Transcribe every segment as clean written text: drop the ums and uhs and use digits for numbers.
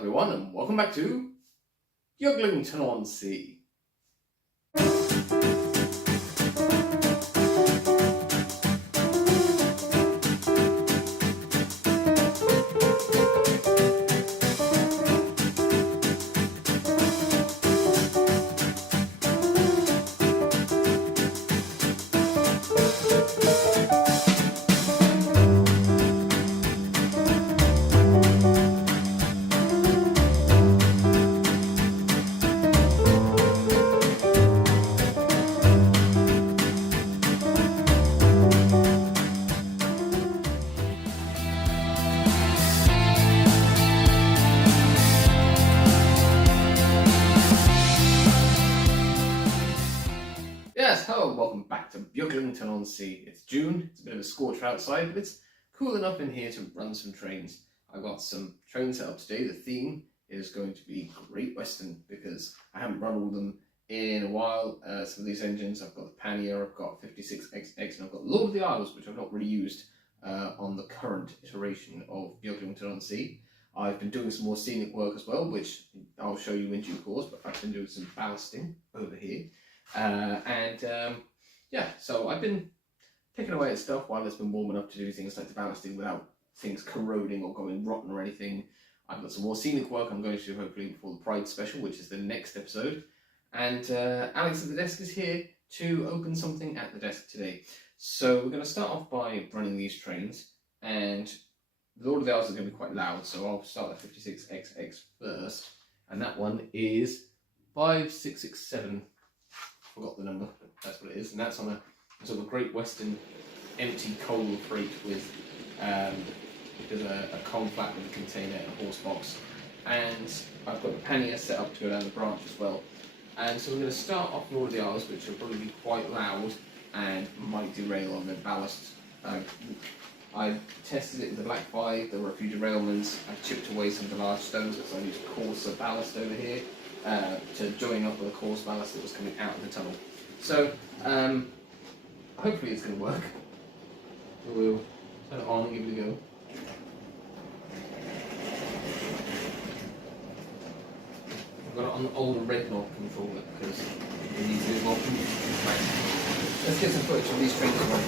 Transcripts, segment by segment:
everyone, and welcome back to Beaglington-On-Sea. Yes, hello, welcome back to Beaglington-On-Sea. It's June, it's a bit of a scorcher outside, but it's cool enough in here to run some trains. I've got some trains set up today. The theme is going to be Great Western because I haven't run all of them in a while. Some of these engines, I've got the Pannier, I've got 56XX, and I've got Lord of the Isles, which I've not really used on the current iteration of Beaglington-On-Sea. I've been doing some more scenic work as well, which I'll show you in due course, but I've been doing some ballasting over here. Yeah, so I've been picking away at stuff while it's been warm enough to do things like the ballasting without things corroding or going rotten or anything. I've got some more scenic work I'm going to do hopefully before the Pride special, which is the next episode. And Alex at the desk is here to open something at the desk today. So we're going to start off by running these trains, and the Lord of the Isles is going to be quite loud, so I'll start at 56XX first, and that one is 5667. Forgot the number, but that's what it is, and that's on a sort of Great Western empty coal freight with there's a coal flat with a container and a horse box, and I've got the pannier set up to go down the branch as well. And so we're going to start off Lord of the Isles, which will probably be quite loud and might derail on the ballast. I tested it with the Black 5, there were a few derailments. I chipped away some of the large stones because I used coarser ballast over here to join up with the coarse ballast that was coming out of the tunnel. So hopefully it's going to work. We'll turn it on and give it a go. I've got it on the older red knob controller because it needs to be more. Let's get some footage of these trains running.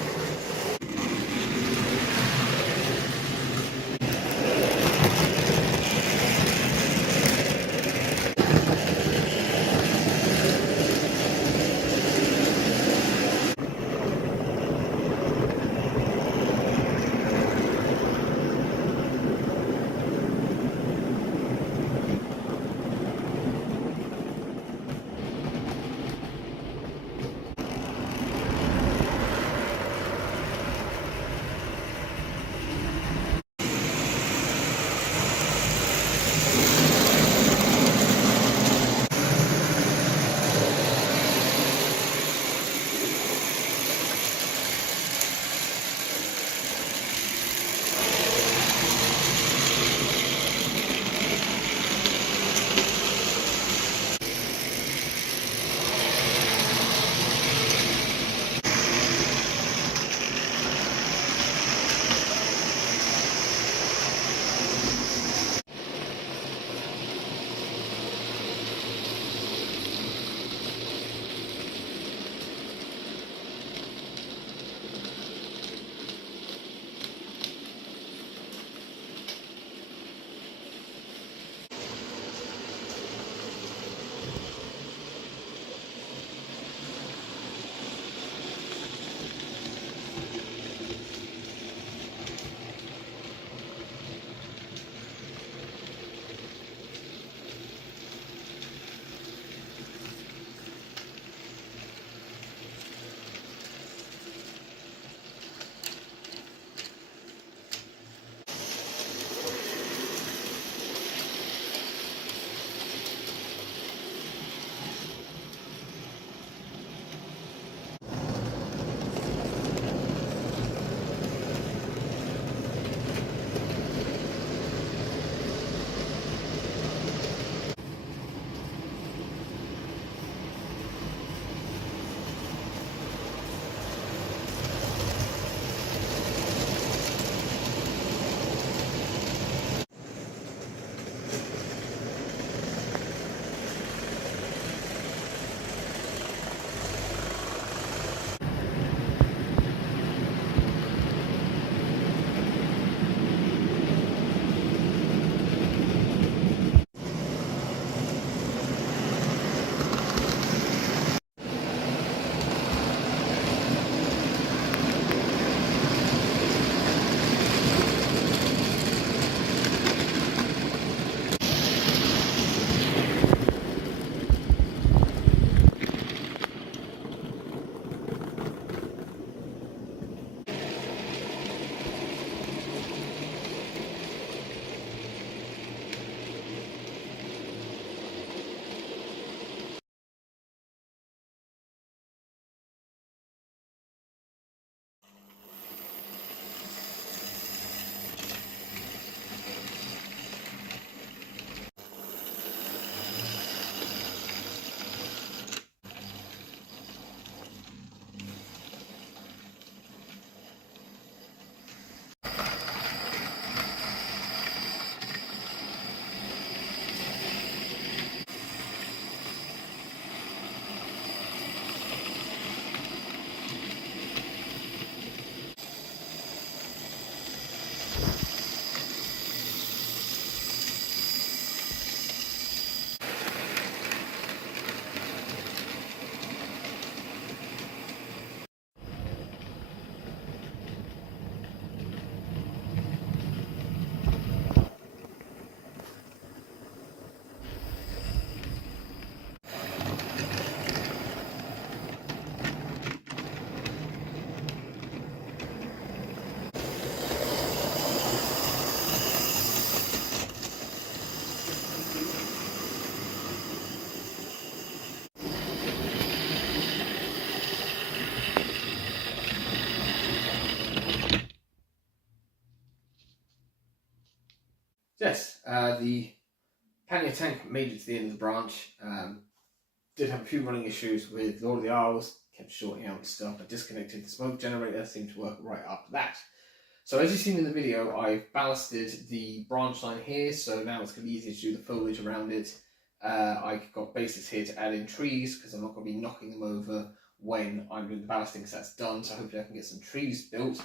The pannier tank made it to the end of the branch. Did have a few running issues with Lord of the Isles, kept shorting out stuff. I disconnected the smoke generator, seemed to work right after that. So as you've seen in the video, I've ballasted the branch line here, so now it's going to be easier to do the foliage around it. I've got bases here to add in trees, because I'm not going to be knocking them over when I'm doing the ballasting, because that's done, so hopefully I can get some trees built.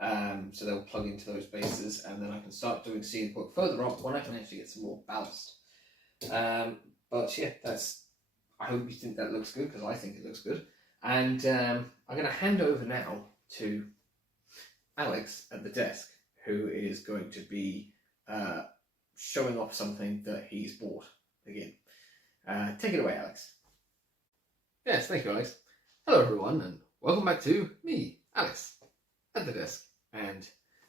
So they'll plug into those bases, and then I can start doing scenic work further up when I can actually get some more ballast. But yeah, I hope you think that looks good, because I think it looks good. And I'm going to hand over now to Alex at the desk, who is going to be showing off something that he's bought again. Take it away, Alex. Yes, thank you, Alex. Hello, everyone, and welcome back to me, Alex, at the desk. And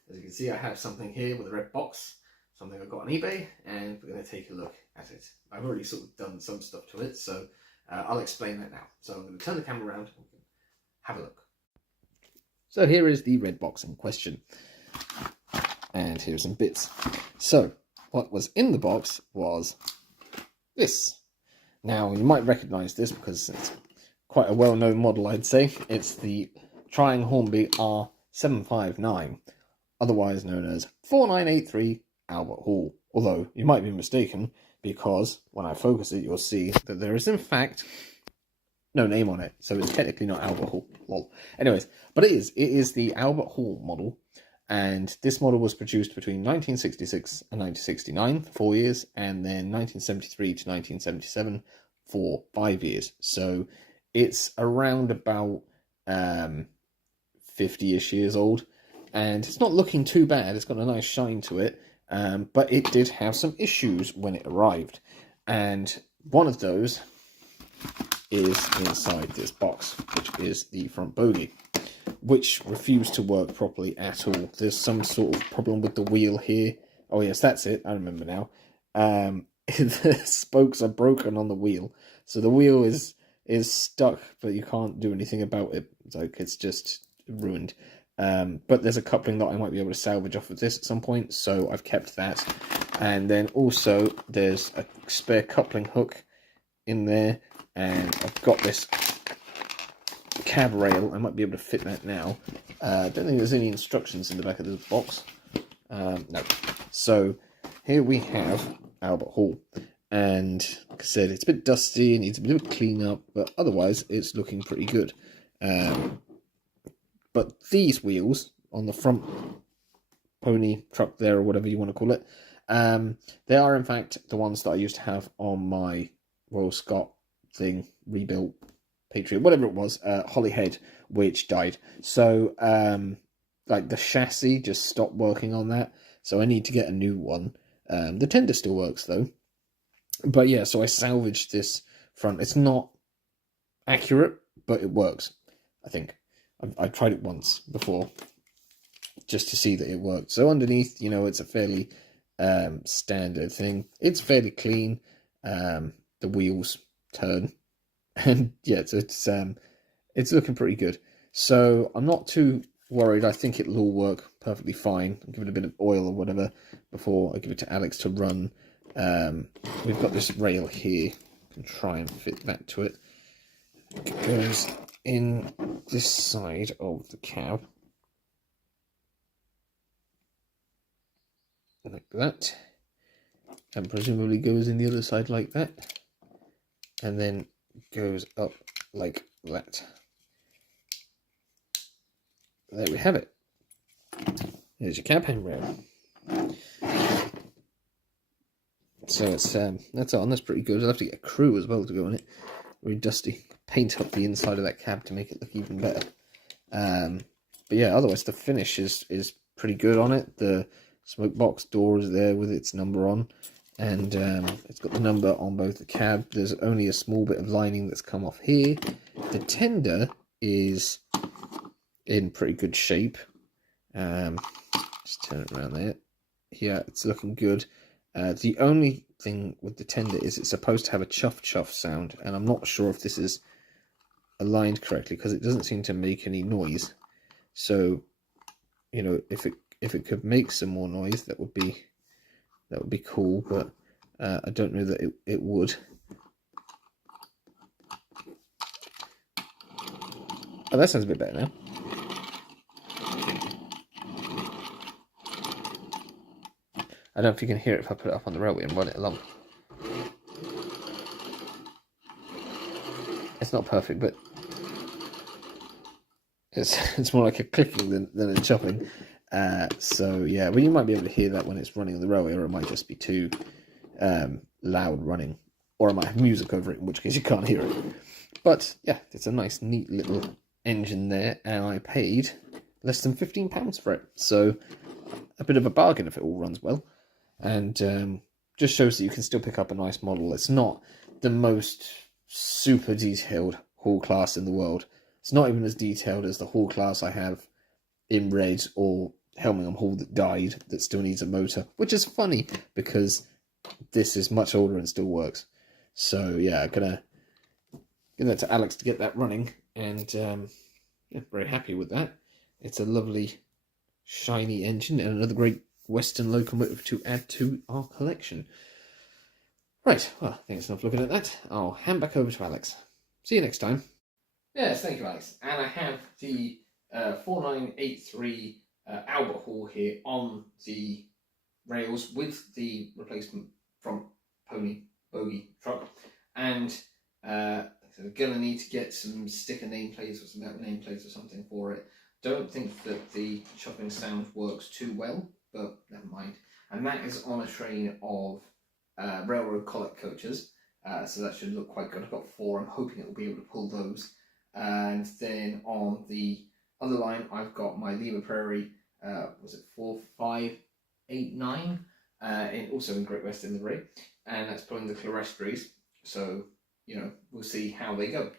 as you can see, I have something here with a red box, something I got on eBay, and we're going to take a look at it. I've already sort of done some stuff to it, so I'll explain that now. So I'm going to turn the camera around and we can have a look. So here is the red box in question. And here are some bits. So what was in the box was this. Now you might recognise this because it's quite a well-known model, I'd say. It's the Triang Hornby R759, otherwise known as 4983 Albert Hall. Although you might be mistaken, because when I focus it, you'll see that there is in fact no name on it, so it's technically not Albert Hall. Lol. Anyways, but it is the Albert Hall model, and this model was produced between 1966 and 1969 for 4 years, and then 1973 to 1977 for 5 years. So it's around about 50-ish years old, and it's not looking too bad. It's got a nice shine to it. But it did have some issues when it arrived, and one of those is inside this box, which is the front bogie, which refused to work properly at all. There's some sort of problem with the wheel here. Oh yes, that's it, I remember now. The spokes are broken on the wheel, so the wheel is stuck, but you can't do anything about it. Like, it's just ruined. But there's a coupling that I might be able to salvage off of this at some point, so I've kept that. And then also there's a spare coupling hook in there, and I've got this cab rail. I might be able to fit that now. I don't think there's any instructions in the back of this box. No. So here we have Albert Hall, and like I said, it's a bit dusty, needs a bit of a clean up, but otherwise it's looking pretty good. But these wheels on the front pony truck there, or whatever you want to call it, they are in fact the ones that I used to have on my Royal Scot thing, rebuilt, Patriot, whatever it was, Holyhead, which died. So, like, the chassis just stopped working on that, so I need to get a new one. The tender still works, though. But yeah, so I salvaged this front. It's not accurate, but it works, I think. I've tried it once before, just to see that it worked. So underneath, you know, it's a fairly standard thing. It's fairly clean. The wheels turn, and yeah, so it's looking pretty good. So I'm not too worried. I think it'll all work perfectly fine. I'll give it a bit of oil or whatever before I give it to Alex to run. We've got this rail here. I can try and fit that to it. It goes in this side of the cab, like that, and presumably goes in the other side like that, and then goes up like that. There we have it. There's your cab handrail. So it's that's on. That's pretty good. I'll have to get a crew as well to go on it. Very dusty. Paint up the inside of that cab to make it look even better. But yeah, otherwise the finish is pretty good on it. The smoke box door is there with its number on, and it's got the number on both the cab. There's only a small bit of lining that's come off here. The tender is in pretty good shape. Just turn it around there. Yeah, it's looking good. The only thing with the tender is it's supposed to have a chuff chuff sound, and I'm not sure if this is aligned correctly because it doesn't seem to make any noise. So, you know, if it could make some more noise, that would be that would be cool, but I don't know that it would. Oh, that sounds a bit better now. I don't know if you can hear it if I put it up on the railway and run it along. It's not perfect, but it's more like a clicking than a chopping. So yeah, well, you might be able to hear that when it's running on the railway, or it might just be too loud running, or I might have music over it, in which case you can't hear it. But yeah, it's a nice, neat little engine there, and I paid less than £15 for it. So a bit of a bargain if it all runs well, and just shows that you can still pick up a nice model. It's not the most super detailed Hall class in the world. It's not even as detailed as the Hall class I have in red, or Helmingham Hall that died, that still needs a motor, which is funny because this is much older and still works. So yeah, I'm gonna give that to Alex to get that running, and yeah, very happy with that. It's a lovely shiny engine and another great Western locomotive to add to our collection. Right, well, I think it's enough looking at that. I'll hand back over to Alex. See you next time. Yes, thank you, Alex. And I have the 4983 Albert Hall here on the rails with the replacement front pony bogie truck. And so we're going to need to get some sticker nameplates or some metal nameplates or something for it. Don't think that the chopping sound works too well, but never mind. And that is on a train of railroad collect coaches, so that should look quite good. I've got 4. I'm hoping it will be able to pull those. And then on the other line, I've got my Lima Prairie, was it 4589, also in Great Western livery, and that's pulling the clerestories. So you know, we'll see how they go.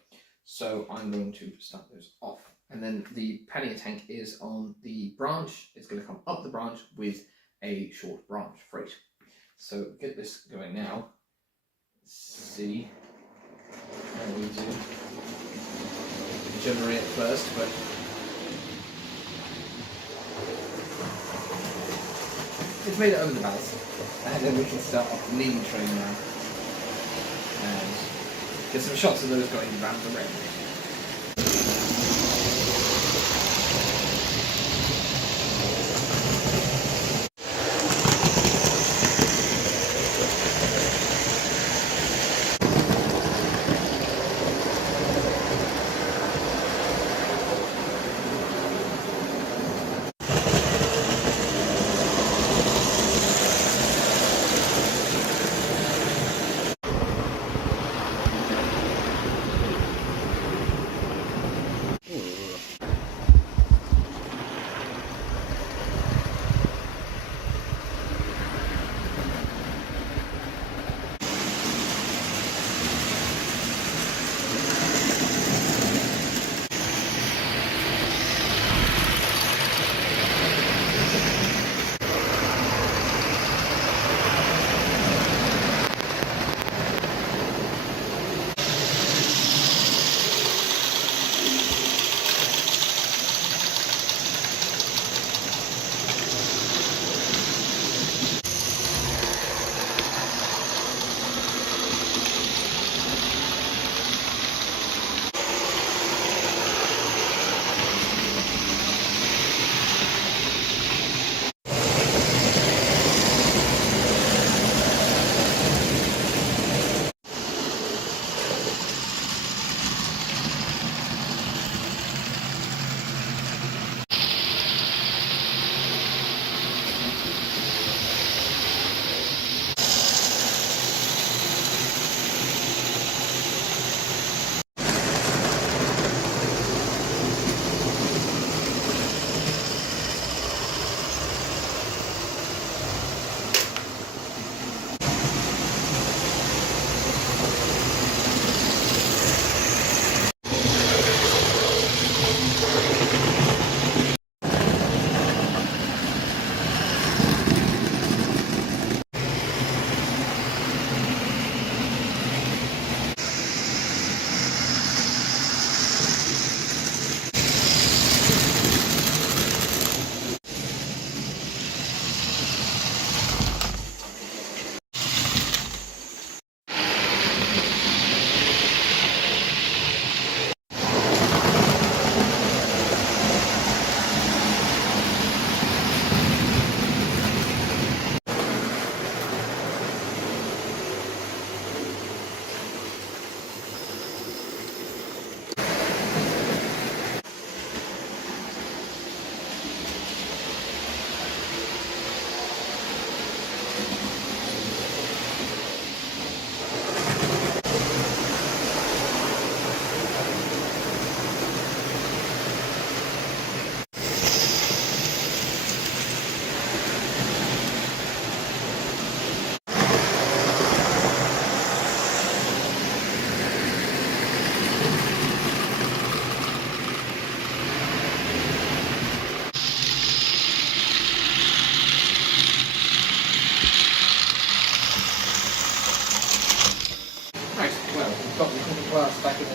So I'm going to start those off. And then the pannier tank is on the branch. It's going to come up the branch with a short branch freight. So get this going now. Let's see how we do. Generate it first, but it's made it over the ballast. And then we can start off the lean train now. And get some shots of those going around the rail.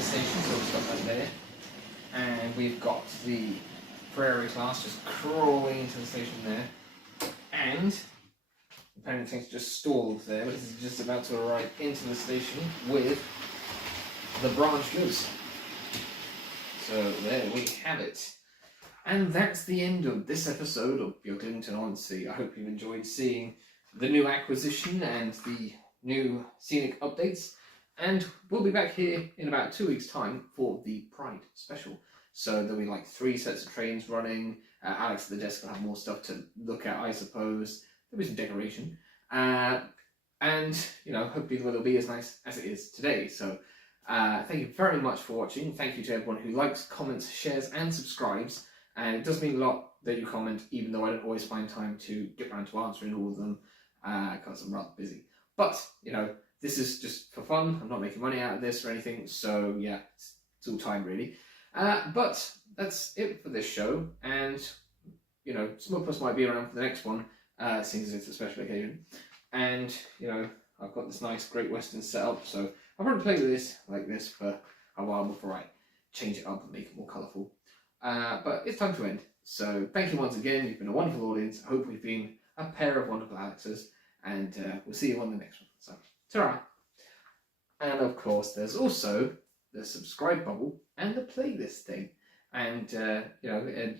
station, so we've got that there. And we've got the Prairie class just crawling into the station there. And apparently things just stalled there, but this is just about to arrive into the station with the branch loose. So there we have it. And that's the end of this episode of Beaglington-On-Sea. I hope you've enjoyed seeing the new acquisition and the new scenic updates. And we'll be back here in about 2 weeks' time for the Pride special. So there'll be like 3 sets of trains running. Alex at the desk will have more stuff to look at, I suppose. There'll be some decoration. And, you know, hopefully it'll be as nice as it is today. So thank you very much for watching. Thank you to everyone who likes, comments, shares and subscribes. And it does mean a lot that you comment, even though I don't always find time to get around to answering all of them because I'm rather busy. But, you know, this is just for fun. I'm not making money out of this or anything. So, yeah, it's all time really. But that's it for this show. And, you know, Smutpuss might be around for the next one, seeing as it's a special occasion. And, you know, I've got this nice Great Western set up. So I'll probably play with this like this for a while before I change it up and make it more colourful. But it's time to end. So thank you once again. You've been a wonderful audience. I hope we've been a pair of wonderful Alexes. And we'll see you on the next one. So, ta-ra! And of course, there's also the subscribe bubble and the playlist thing. And, you know,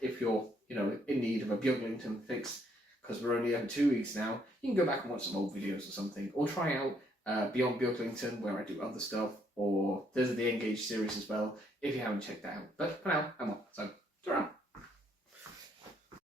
if you're, you know, in need of a Beaglington fix, because we're only over 2 weeks now, you can go back and watch some old videos or something. Or try out Beyond Beaglington, where I do other stuff. Or there's the Engage series as well, if you haven't checked that out. But for now, I'm off.